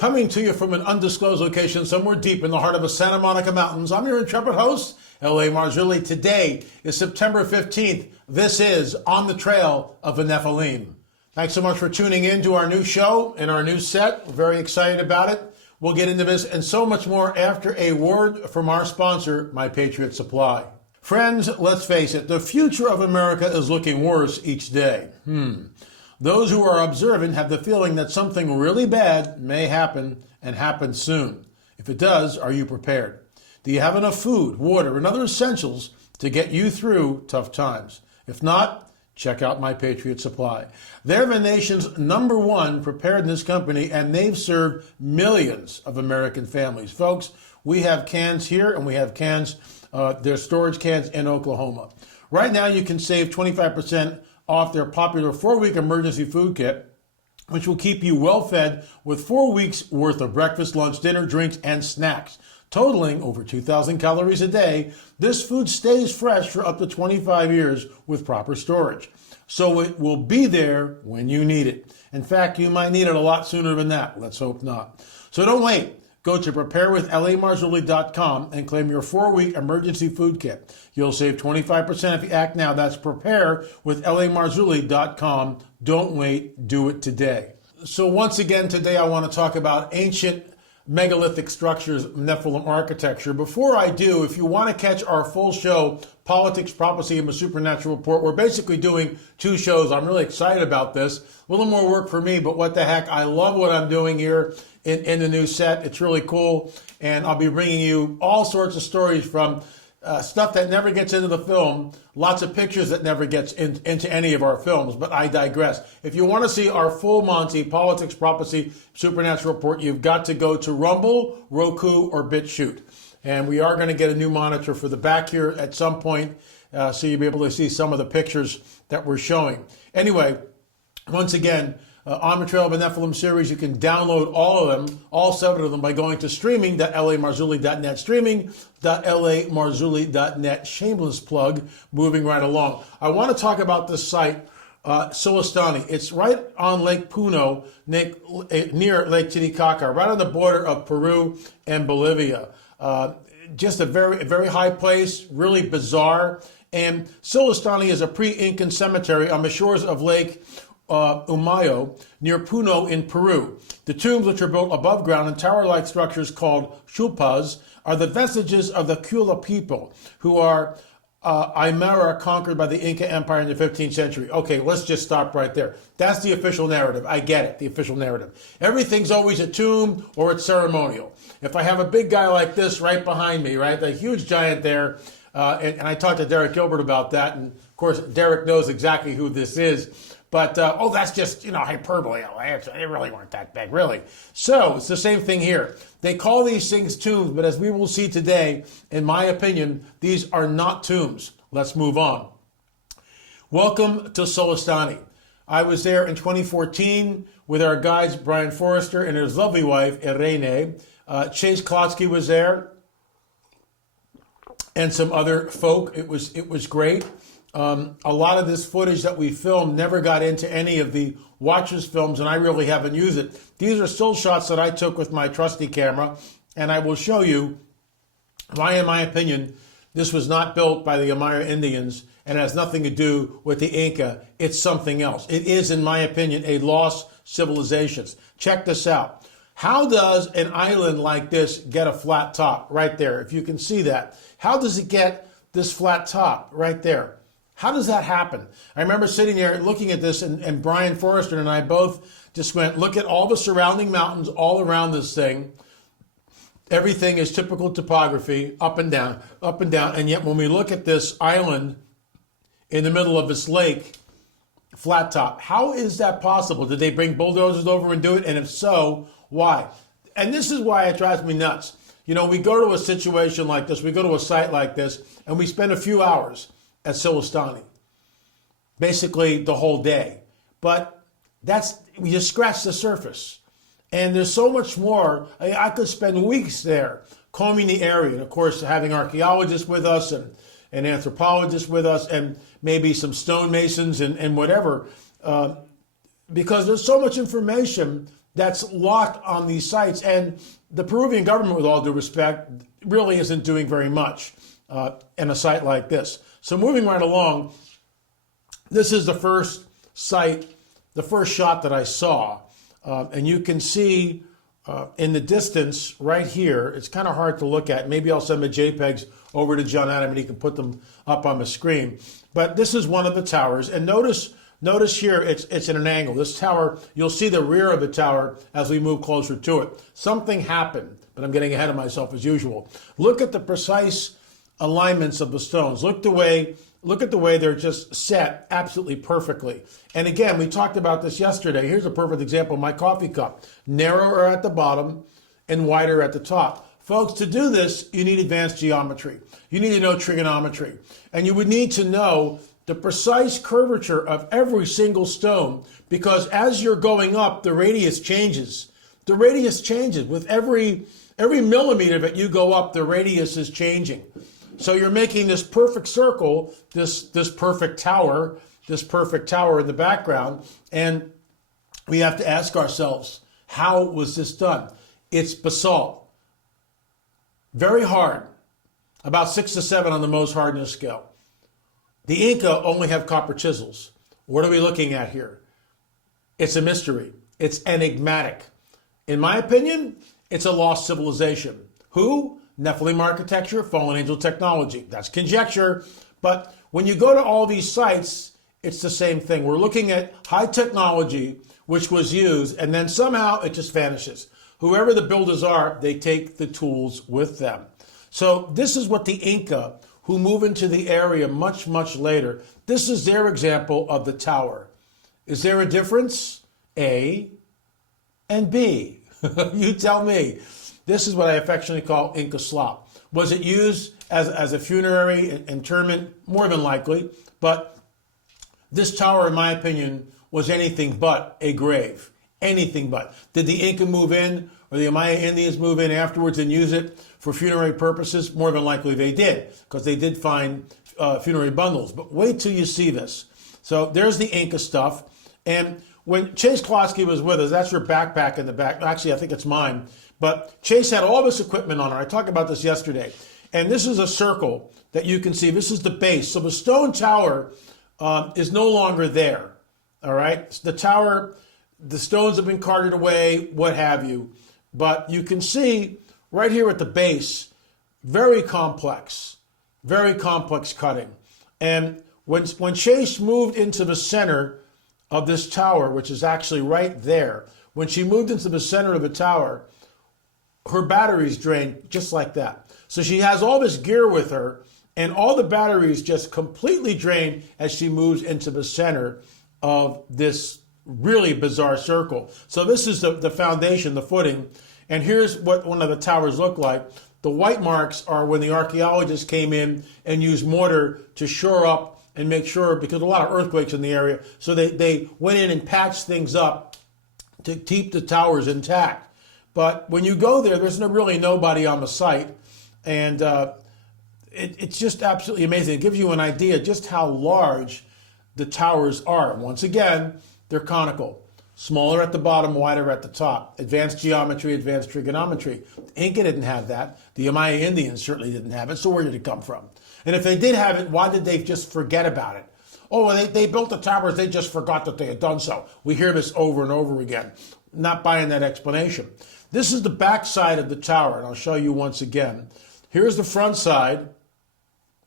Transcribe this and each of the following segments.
Coming to you from an undisclosed location somewhere deep in the heart of the Santa Monica Mountains, I'm your intrepid host, L.A. Marzulli. Today is September 15th. This is On the Trail of the Nephilim. Thanks so much for tuning in to our new show and our new set. We're very excited about it. We'll get into this and so much more after a word from our sponsor, My Patriot Supply. Friends, let's face it, the future of America is looking worse each day. Those who are observant have the feeling that something really bad may happen and happen soon. If it does, are you prepared? Do you have enough food, water, and other essentials to get you through tough times? If not, check out My Patriot Supply. They're the nation's #1 preparedness company, and they've served millions of American families. Folks, we have cans here, and we have cans, their storage cans in Oklahoma. Right now, you can save 25% off their popular 4-week emergency food kit, which will keep you well fed with 4 weeks worth of breakfast, lunch, dinner, drinks, and snacks. Totaling over 2,000 calories a day, this food stays fresh for up to 25 years with proper storage. So it will be there when you need it. In fact, you might need it a lot sooner than that. Let's hope not. So don't wait. Go to preparewithlamarzulli.com and claim your 4-week emergency food kit. You'll save 25% if you act now. That's preparewithlamarzulli.com. Don't wait. Do it today. So once again, today I want to talk about ancient megalithic structures, Nephilim architecture. Before I do, if you want to catch our full show, Politics, Prophecy, and the Supernatural Report, we're basically doing 2 shows. I'm really excited about this. A little more work for me, but what the heck, I love what I'm doing here in the new set. It's really cool, and I'll be bringing you all sorts of stories from stuff that never gets into the film, lots of pictures that never gets into any of our films, but I digress. If you want to see our full Monty, Politics, Prophecy, Supernatural Report, you've got to go to Rumble, Roku, or Bitchute. And we are going to get a new monitor for the back here at some point, so you'll be able to see some of the pictures that we're showing. Anyway, once again, On the Trail of the Nephilim series, you can download all of them, all 7 of them, by going to streaming.lamarzulli.net, streaming.lamarzulli.net. Shameless plug, moving right along. I want to talk about this site, Sillustani. It's right on Lake Puno, near Lake Titicaca, right on the border of Peru and Bolivia. Just a very high place, really bizarre. And Sillustani is a pre-Incan cemetery on the shores of Lake Umayo, near Puno in Peru. The tombs, which are built above ground in tower-like structures called chupas, are the vestiges of the Kula people, who are Aymara, conquered by the Inca Empire in the 15th century. Okay, let's just stop right there. That's the official narrative. I get it, the official narrative. Everything's always a tomb or it's ceremonial. If I have a big guy like this right behind me, right, the huge giant there, and I talked to Derek Gilbert about that, and of course, Derek knows exactly who this is. But, that's just, hyperbole. They really weren't that big, really. So it's the same thing here. They call these things tombs, but as we will see today, in my opinion, these are not tombs. Let's move on. Welcome to Sillustani. I was there in 2014 with our guides, Brian Forrester and his lovely wife, Irene. Chase Klotsky was there, and some other folk. It was great. A lot of this footage that we filmed never got into any of the Watchers films, and I really haven't used it. These are still shots that I took with my trusty camera, and I will show you why, in my opinion, this was not built by the Amaya Indians and has nothing to do with the Inca. It's something else. It is, in my opinion, a lost civilization. Check this out. How does an island like this get a flat top? Right there, if you can see that. How does it get this flat top right there? How does that happen? I remember sitting there looking at this, and Brian Forrester and I both just went, look at all the surrounding mountains all around this thing. Everything is typical topography, up and down, and yet when we look at this island in the middle of this lake, flat top, how is that possible? Did they bring bulldozers over and do it? And if so, why? And this is why it drives me nuts. We go to a situation like this, we go to a site like this, and we spend a few hours at Sillustani, basically the whole day. But we just scratch the surface. And there's so much more. I could spend weeks there combing the area, and of course having archaeologists with us and anthropologists with us, and maybe some stonemasons and whatever, because there's so much information that's locked on these sites. And the Peruvian government, with all due respect, really isn't doing very much in a site like this. So moving right along, this is the first site, the first shot that I saw. And you can see in the distance right here, it's kind of hard to look at. Maybe I'll send the JPEGs over to John Adam and he can put them up on the screen. But this is one of the towers. And notice here, it's at an angle. This tower, you'll see the rear of the tower as we move closer to it. Something happened, but I'm getting ahead of myself as usual. Look at the precise alignments of the stones. Look at the way they're just set absolutely perfectly. And again, we talked about this yesterday. Here's a perfect example, my coffee cup. Narrower at the bottom and wider at the top. Folks, to do this, you need advanced geometry. You need to know trigonometry. And you would need to know the precise curvature of every single stone, because as you're going up, the radius changes. The radius changes. With every millimeter that you go up, the radius is changing. So you're making this perfect circle, this perfect tower in the background, and we have to ask ourselves, how was this done? It's basalt. Very hard, about 6 to 7 on the Mohs hardness scale. The Inca only have copper chisels. What are we looking at here? It's a mystery. It's enigmatic. In my opinion, it's a lost civilization. Who? Nephilim architecture, fallen angel technology. That's conjecture. But when you go to all these sites, it's the same thing. We're looking at high technology, which was used, and then somehow it just vanishes. Whoever the builders are, they take the tools with them. So this is what the Inca, who move into the area much, much later, this is their example of the tower. Is there a difference? A and B. You tell me. This is what I affectionately call Inca slop. Was it used as a funerary interment? More than likely. But this tower, in my opinion, was anything but a grave. Anything but. Did the Inca move in or the Maya Indians move in afterwards and use it for funerary purposes? More than likely they did, because they did find funerary bundles. But wait till you see this. So there's the Inca stuff. And when Chase Klosky was with us, that's your backpack in the back. Actually, I think it's mine. But Chase had all this equipment on it. I talked about this yesterday. And this is a circle that you can see. This is the base. So the stone tower is no longer there. All right? The tower, the stones have been carted away, what have you. But you can see right here at the base, very complex cutting. And when Chase moved into the center of this tower, which is actually right there, when she moved into the center of the tower, her batteries drained just like that. So she has all this gear with her, and all the batteries just completely drained as she moves into the center of this really bizarre circle. So this is the foundation, the footing. And here's what one of the towers looked like. The white marks are when the archaeologists came in and used mortar to shore up and make sure, because a lot of earthquakes in the area, so they went in and patched things up to keep the towers intact. But when you go there, there's really nobody on the site. And it's just absolutely amazing. It gives you an idea just how large the towers are. Once again, they're conical. Smaller at the bottom, wider at the top. Advanced geometry, advanced trigonometry. The Inca didn't have that. The Maya Indians certainly didn't have it. So where did it come from? And if they did have it, why did they just forget about it? Oh, they built the towers, they just forgot that they had done so. We hear this over and over again. Not buying that explanation. This is the back side of the tower, and I'll show you once again. Here's the front side,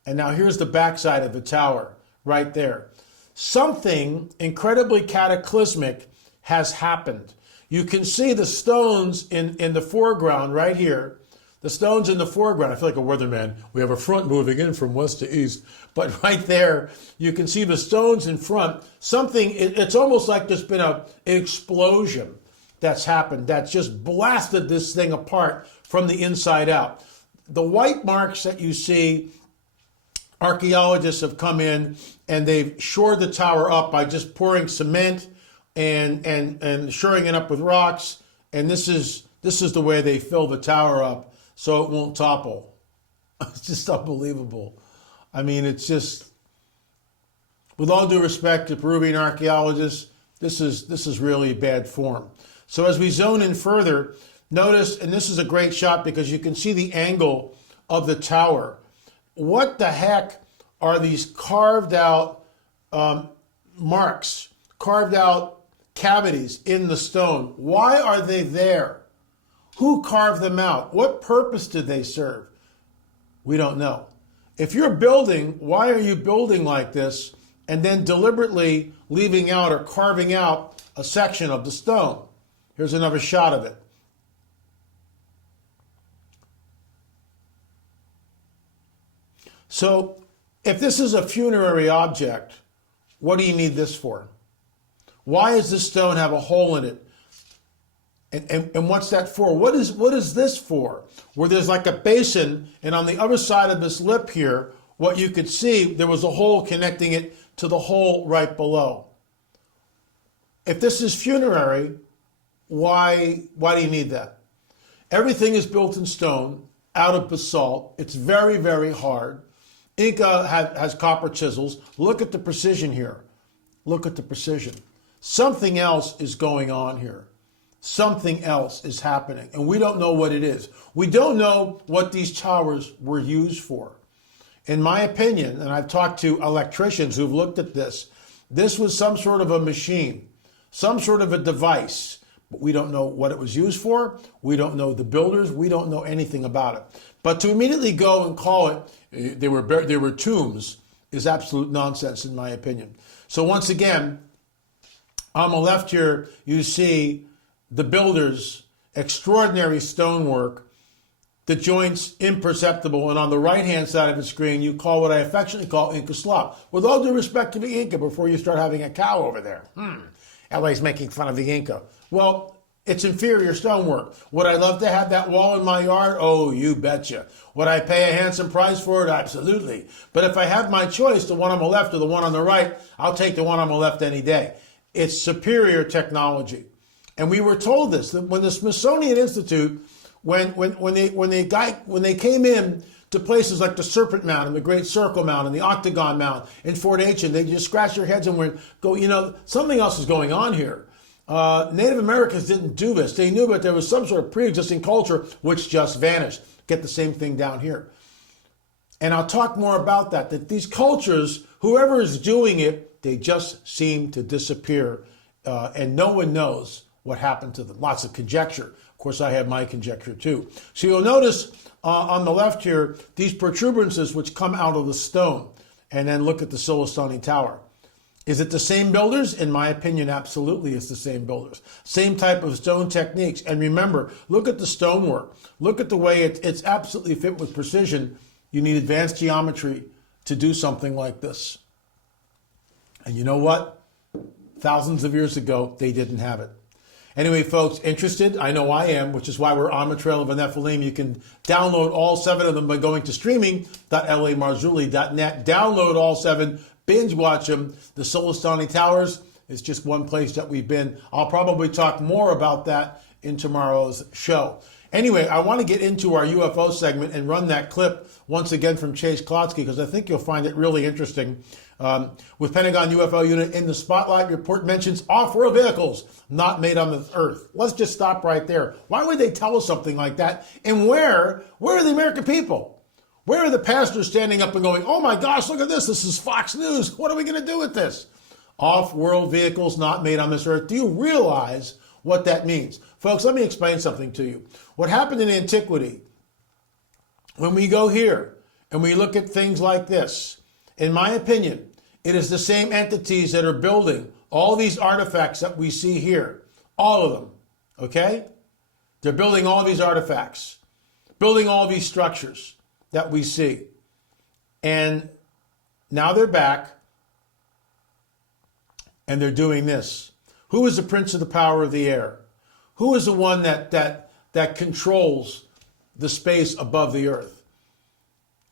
and now here's the back side of the tower, right there. Something incredibly cataclysmic has happened. You can see the stones in the foreground right here. The stones in the foreground. I feel like a weatherman. We have a front moving in from west to east. But right there, you can see the stones in front. Something, it's almost like there's been an explosion that's happened that's just blasted this thing apart from the inside out. The white marks that you see, archaeologists have come in and they've shored the tower up by just pouring cement and shoring it up with rocks. And this is the way they fill the tower up so it won't topple. It's just unbelievable. I mean, it's just, with all due respect to Peruvian archaeologists, this is really bad form. So as we zone in further, notice, and this is a great shot because you can see the angle of the tower. What the heck are these carved out marks, carved out cavities in the stone? Why are they there? Who carved them out? What purpose did they serve? We don't know. If you're building, why are you building like this and then deliberately leaving out or carving out a section of the stone? Here's another shot of it. So if this is a funerary object, what do you need this for? Why does this stone have a hole in it? And what's that for? What is this for? Where there's like a basin, and on the other side of this lip here, what you could see, there was a hole connecting it to the hole right below. If this is funerary, why do you need that? Everything is built in stone, out of basalt. It's very, very hard. Inca has copper chisels. Look at the precision here. Look at the precision. Something else is going on here. Something else is happening, and we don't know what it is. We don't know what these towers were used for. In my opinion, and I've talked to electricians who've looked at this was some sort of a machine, some sort of a device, but we don't know what it was used for. We don't know the builders. We don't know anything about it. But to immediately go and call it, they were tombs, is absolute nonsense in my opinion. So once again, on the left here, you see the builders, extraordinary stonework, the joints imperceptible, and on the right-hand side of the screen, you call what I affectionately call Inca slop. With all due respect to the Inca, before you start having a cow over there. LA's making fun of the Inca. Well, it's inferior stonework. Would I love to have that wall in my yard? Oh, you betcha. Would I pay a handsome price for it? Absolutely. But if I have my choice, the one on the left or the one on the right, I'll take the one on the left any day. It's superior technology. And we were told this, that when the Smithsonian Institute, when they came in to places like the Serpent Mound and the Great Circle Mound and the Octagon Mound in Fort Anchin, they just scratched their heads and go, something else is going on here. Native Americans didn't do this. They knew that there was some sort of pre-existing culture which just vanished. Get the same thing down here. And I'll talk more about that these cultures, whoever is doing it, they just seem to disappear, and no one knows what happened to them. Lots of conjecture. Of course, I have my conjecture too. So you'll notice on the left here, these protuberances which come out of the stone. And then look at the Sillustani Tower. Is it the same builders? In my opinion, absolutely it's the same builders. Same type of stone techniques. And remember, look at the stonework. Look at the way it's absolutely fit with precision. You need advanced geometry to do something like this. And you know what? Thousands of years ago, they didn't have it. Anyway, folks, interested? I know I am, which is why we're on the trail of a Nephilim. You can download all 7 of them by going to streaming.lamarzulli.net. Download all 7, binge watch them. The Sillustani Towers is just one place that we've been. I'll probably talk more about that in tomorrow's show. Anyway, I want to get into our UFO segment and run that clip once again from Chase Klodsky because I think you'll find it really interesting. With Pentagon UFO unit in the spotlight, report mentions off-world vehicles not made on the Earth. Let's just stop right there. Why would they tell us something like that? And where are the American people? Where are the pastors standing up and going, oh my gosh, look at this. This is Fox News. What are we going to do with this? Off-world vehicles not made on this Earth. Do you realize what that means? Folks, let me explain something to you. What happened in antiquity, when we go here and we look at things like this, in my opinion, it is the same entities that are building all these artifacts that we see here. All of them, okay? They're building all these artifacts, building all these structures that we see. And now they're back and they're doing this. Who is the prince of the power of the air? Who is the one that controls the space above the earth?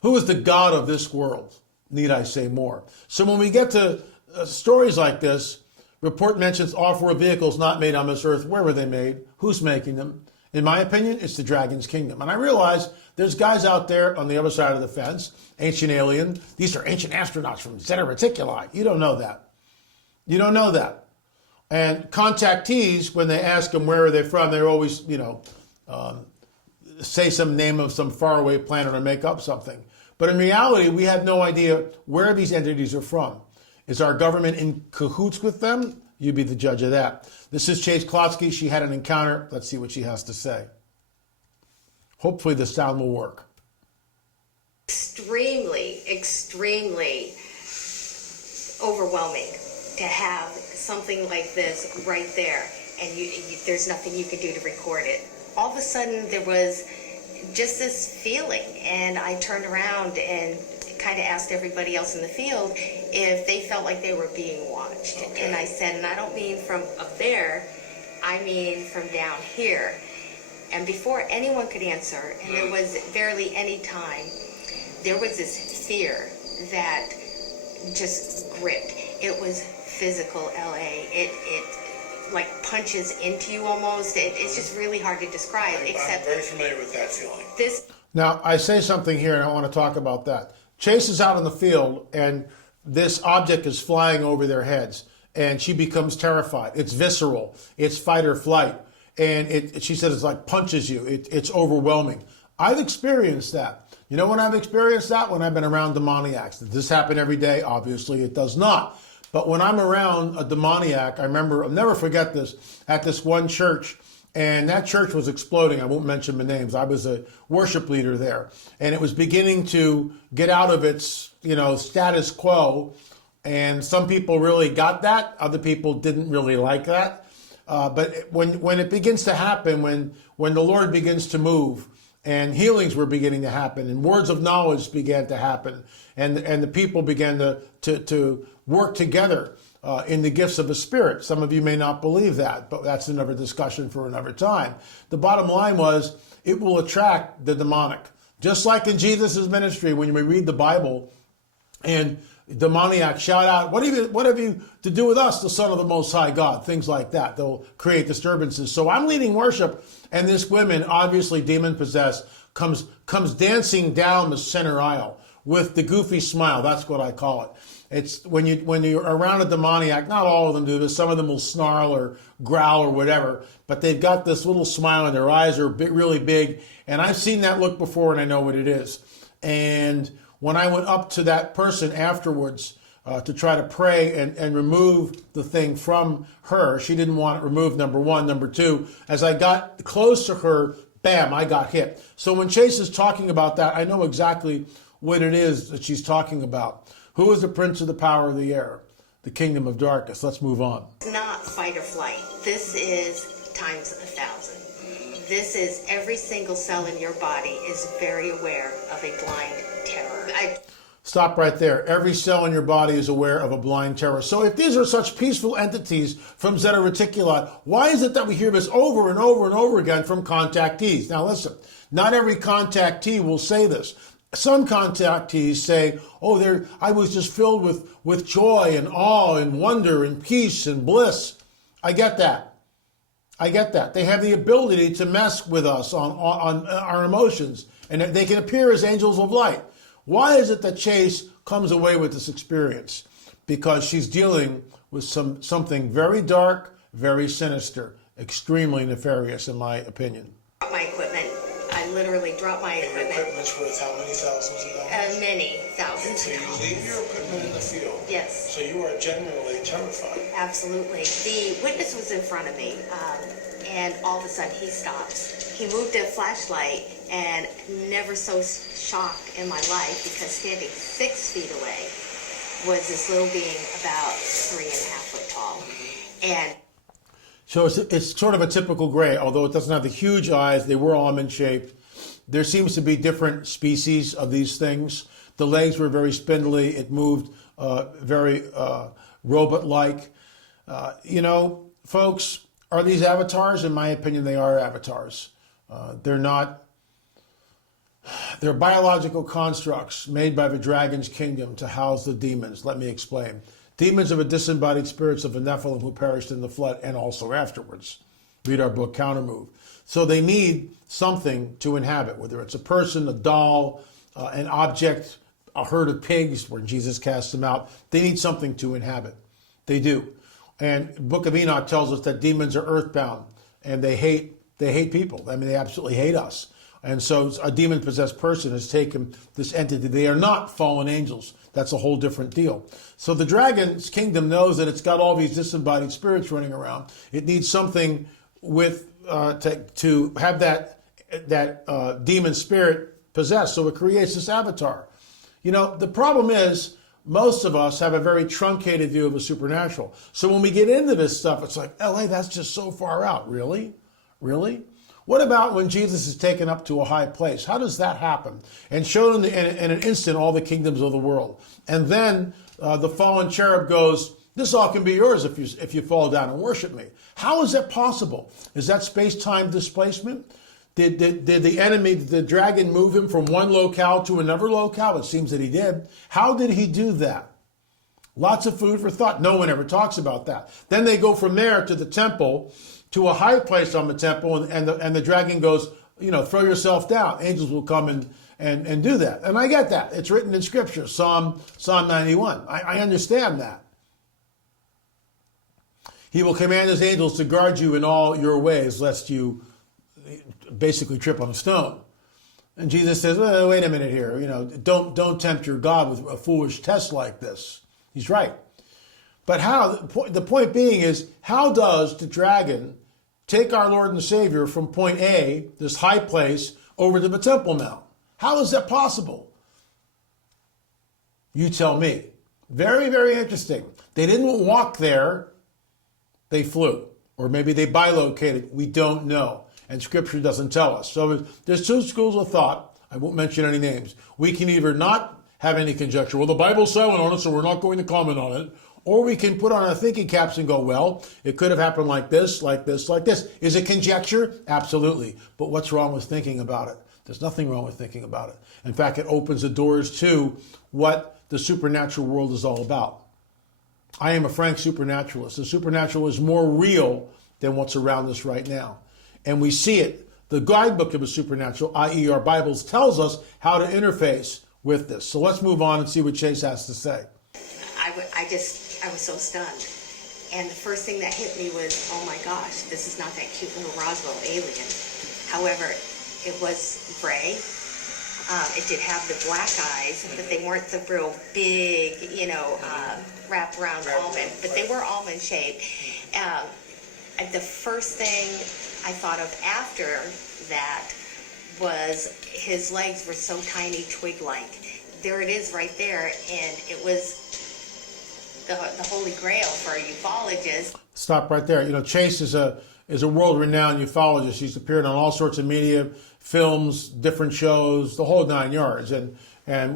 Who is the God of this world? Need I say more? So when we get to stories like this, report mentions off-world vehicles not made on this earth. Where were they made? Who's making them? In my opinion, it's the Dragon's Kingdom. And I realize there's guys out there on the other side of the fence, ancient alien. These are ancient astronauts from Zeta Reticuli. You don't know that. You don't know that. And contactees, when they ask them where are they from, they're always, say some name of some faraway planet or make up something. But in reality, we have no idea where these entities are from. Is our government in cahoots with them? You be the judge of that. This is Chase Klotsky. She had an encounter. Let's see what she has to say. Hopefully the sound will work. Extremely, extremely overwhelming to have something like this right there, and there's nothing you could do to record it. All of a sudden there was just this feeling, and I turned around and kind of asked everybody else in the field if they felt like they were being watched. Okay. And I said, and I don't mean from up there, I mean from down here. And before anyone could answer, and there was barely any time, there was this fear that just gripped. It was physical, LA. It like punches into you almost. It's just really hard to describe. I'm very familiar with that feeling. Now, I say something here, and I want to talk about that. Chase is out in the field, and this object is flying over their heads, and she becomes terrified. It's visceral. It's fight or flight. And she said it's like punches you. It's overwhelming. I've experienced that. You know when I've experienced that? When I've been around demoniacs. Does this happen every day? Obviously, it does not. But when I'm around a demoniac, I remember, I'll never forget this, at this one church, and that church was exploding. I won't mention the names. I was a worship leader there, and it was beginning to get out of its, status quo, and some people really got that. Other people didn't really like that. But when it begins to happen, when the Lord begins to move, and healings were beginning to happen, and words of knowledge began to happen, and the people began to work together in the gifts of the Spirit. Some of you may not believe that, but that's another discussion for another time. The bottom line was, it will attract the demonic. Just like in Jesus' ministry, when we read the Bible, and demoniac shout out, what have you to do with us, the Son of the Most High God? Things like that. They'll create disturbances. So I'm leading worship, and this woman, obviously demon-possessed, comes dancing down the center aisle with the goofy smile. That's what I call it. It's when you're around a demoniac, not all of them do this. Some of them will snarl or growl or whatever, but they've got this little smile and their eyes are really big. And I've seen that look before, and I know what it is. And when I went up to that person afterwards to try to pray and remove the thing from her, she didn't want it removed, number one. Number two, as I got close to her, bam, I got hit. So when Chase is talking about that, I know exactly what it is that she's talking about. Who is the prince of the power of the air? The kingdom of darkness. Let's move on. It's not fight or flight. This is times 1,000. This is every single cell in your body is very aware of a blind terror. Stop right there. Every cell in your body is aware of a blind terror. So if these are such peaceful entities from Zeta Reticuli, why is it that we hear this over and over and over again from contactees? Now listen, not every contactee will say this. Some contactees say, I was just filled with joy and awe and wonder and peace and bliss. I get that. They have the ability to mess with us on our emotions, and they can appear as angels of light. Why is it that Chase comes away with this experience? Because she's dealing with something very dark, very sinister, extremely nefarious, in my opinion. My equipment. I literally dropped my equipment. Your equipment's worth how many thousands of dollars? Many thousands So of you dollars. leave your equipment in the field. Yes. So you are genuinely terrified. Absolutely. The witness was in front of me, and all of a sudden he stops. He moved a flashlight, and never so shocked in my life, because standing 6 feet away was this little being about 3.5 foot tall. And so it's sort of a typical gray, although it doesn't have the huge eyes. They were almond-shaped. There seems to be different species of these things. The legs were very spindly. It moved very robot-like. Folks, are these avatars? In my opinion, they are avatars. They're not. They're biological constructs made by the dragon's kingdom to house the demons. Let me explain. Demons are the disembodied spirits of the Nephilim who perished in the flood and also afterwards. Read our book, Countermove. So they need something to inhabit, whether it's a person, a doll, an object, a herd of pigs, where Jesus cast them out. They need something to inhabit. They do. And the Book of Enoch tells us that demons are earthbound and they hate people. I mean, they absolutely hate us. And so a demon-possessed person has taken this entity. They are not fallen angels. That's a whole different deal. So the dragon's kingdom knows that it's got all these disembodied spirits running around. It needs something with to have that demon spirit possessed. So it creates this avatar. You know, the problem is most of us have a very truncated view of the supernatural. So when we get into this stuff, it's like, LA, that's just so far out. Really? Really? What about when Jesus is taken up to a high place? How does that happen? And shown in an instant all the kingdoms of the world. And then the fallen cherub goes, this all can be yours if you fall down and worship me. How is that possible? Is that space-time displacement? Did the enemy, the dragon, move him from one locale to another locale? It seems that he did. How did he do that? Lots of food for thought. No one ever talks about that. Then they go from there to the temple, to a high place on the temple, and the dragon goes, you know, throw yourself down. Angels will come and do that. And I get that. It's written in Scripture, Psalm 91. I understand that. He will command his angels to guard you in all your ways, lest you basically trip on a stone. And Jesus says, well, wait a minute here. You know, don't tempt your God with a foolish test like this. He's right. But how? The point being is, how does the dragon take our Lord and Savior from point A, this high place, over to the Temple Mount? How is that possible? You tell me. Very, very interesting. They didn't walk there. They flew. Or maybe they bilocated. We don't know. And Scripture doesn't tell us. So there's two schools of thought. I won't mention any names. We can either not have any conjecture. Well, the Bible's silent on it, so we're not going to comment on it. Or we can put on our thinking caps and go, well, it could have happened like this, like this, like this. Is it conjecture? Absolutely. But what's wrong with thinking about it? There's nothing wrong with thinking about it. In fact, it opens the doors to what the supernatural world is all about. I am a frank supernaturalist. The supernatural is more real than what's around us right now. And we see it. The guidebook of the supernatural, i.e. our Bibles, tells us how to interface with this. So let's move on and see what Chase has to say. I was so stunned. And the first thing that hit me was, oh my gosh, this is not that cute little Roswell alien. However, it was gray. It did have the black eyes, but they weren't the real big, wrap around almond, but they were almond shaped. And the first thing I thought of after that was his legs were so tiny, twig-like. There it is right there, and it was the Holy Grail for a ufologist. Stop right there. You know, Chase is a world-renowned ufologist. He's appeared on all sorts of media, films, different shows, the whole 9 yards. And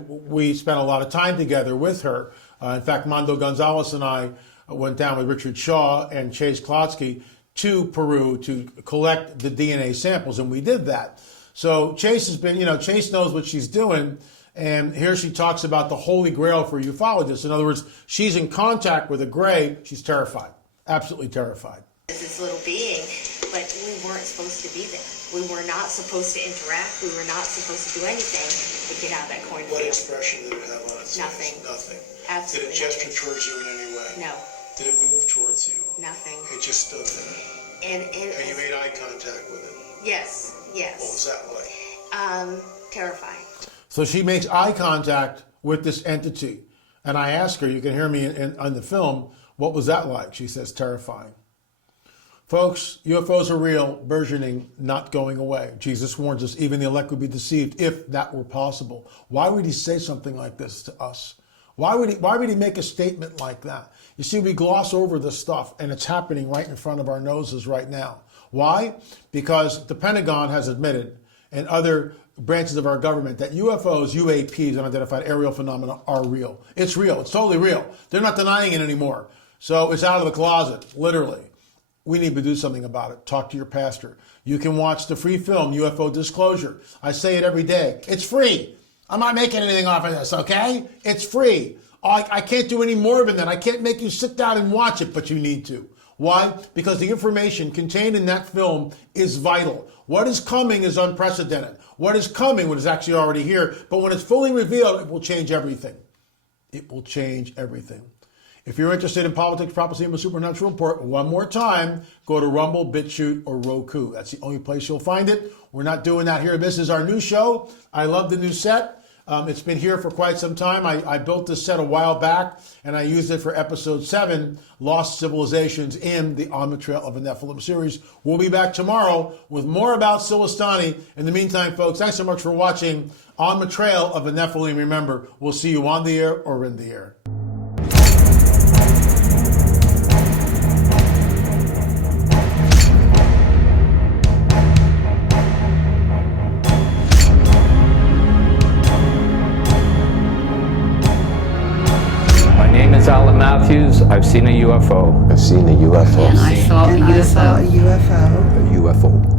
we spent a lot of time together with her. In fact, Mondo Gonzalez and I went down with Richard Shaw and Chase Klotsky to Peru to collect the DNA samples, and we did that. So Chase has been, Chase knows what she's doing. And here she talks about the Holy Grail for ufologists. In other words, she's in contact with a gray. She's terrified, absolutely terrified. This little being, but we weren't supposed to be there. We were not supposed to interact. We were not supposed to do anything to get out of that cornfield. What expression did it have on its face? Nothing. Nothing. Absolutely. Did it gesture towards you in any way? No. Did it move towards you? Nothing. It just stood there. And you made eye contact with it? Yes. What was that like? Terrifying. So she makes eye contact with this entity. And I ask her, you can hear me on the film, what was that like? She says, terrifying. Folks, UFOs are real, burgeoning, not going away. Jesus warns us, even the elect would be deceived if that were possible. Why would he say something like this to us? Why would he make a statement like that? You see, we gloss over this stuff, and it's happening right in front of our noses right now. Why? Because the Pentagon has admitted, and other branches of our government, that UFOs, UAPs, unidentified aerial phenomena, are real. It's real. It's totally real. They're not denying it anymore. So it's out of the closet, literally. We need to do something about it. Talk to your pastor. You can watch the free film, UFO Disclosure. I say it every day. It's free. I'm not making anything off of this, okay? It's free. I can't do any more than that. I can't make you sit down and watch it, but you need to. Why? Because the information contained in that film is vital. What is coming is unprecedented. What is coming is actually already here, but when it's fully revealed, it will change everything. It will change everything. If you're interested in politics, prophecy, and the supernatural report, one more time, go to Rumble, BitChute, or Roku. That's the only place you'll find it. We're not doing that here. This is our new show. I love the new set. It's been here for quite some time. I built this set a while back, and I used it for episode 7, Lost Civilizations in the On the Trail of a Nephilim series. We'll be back tomorrow with more about Sillustani. In the meantime, folks, thanks so much for watching On the Trail of a Nephilim. Remember, we'll see you on the air or in the air. Matthews, I've seen a UFO. I've seen a UFO. And I saw a UFO. A UFO.